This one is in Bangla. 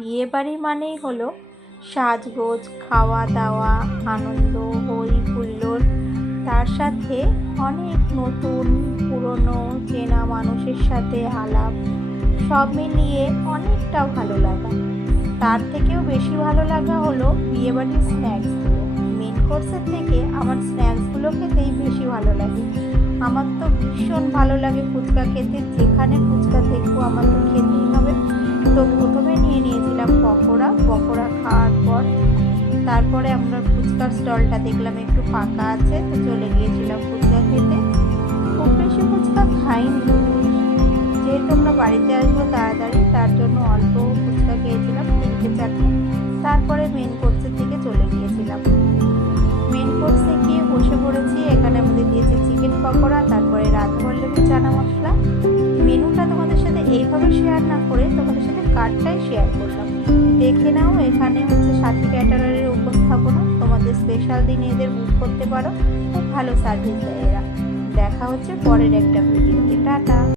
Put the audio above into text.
বিয়েবাড়ি মানেই হলো সাজগোজ, খাওয়া দাওয়া, আনন্দ, হই হুল্লোড়, তার সাথে অনেক নতুন পুরনো চেনা মানুষের সাথে আলাপ, সব মিলিয়ে অনেকটা ভালো লাগা। তার থেকেও বেশি ভালো লাগা হলো বিয়েবাড়ির স্ন্যাক্সগুলো। মেন কোর্সের থেকে আমার স্ন্যাক্সগুলো খেতেই বেশি ভালো লাগে। আমার তো ভীষণ ভালো লাগে ফুচকা খেতে, যেখানে ফুচকা দেখবো আমার তো খেতেই হবে। তো প্রথমে নিয়েছিলাম পকোড়া খাওয়ার পর তারপরে আমরা ফুচকার স্টলটা দেখলাম একটু ফাঁকা আছে, তো চলে গিয়েছিলাম ফুচকা খেতে। খুব বেশি ফুচকা খাইনি, যেহেতু আমরা বাড়িতে আসবো তাড়াতাড়ি, তার জন্য অল্প ফুচকা খেয়েছিলাম, 3-4। তারপরে মেন কোর্সের দিকে চলে গিয়েছিলাম। মেন কোর্সে গিয়ে বসে পড়েছি। এখানে আমাদের দিয়েছে চিকেন পকোড়া, তারপরে রাধাবল্লভী চানা মশলা। মেনুটা তোমাদের সাথে এইভাবে শেয়ার না করে তোমাদের সাথে কার্ডটাই শেয়ার করলাম, দেখে নাও। এখানে হচ্ছে সাথী ক্যাটারারের উপস্থাপনা, তোমাদের স্পেশাল দিনে এদের বুক করতে পারো, খুব ভালো সার্ভিস দেয় এরা। দেখা হচ্ছে পরের একটা ভিডিওতে। টাটা।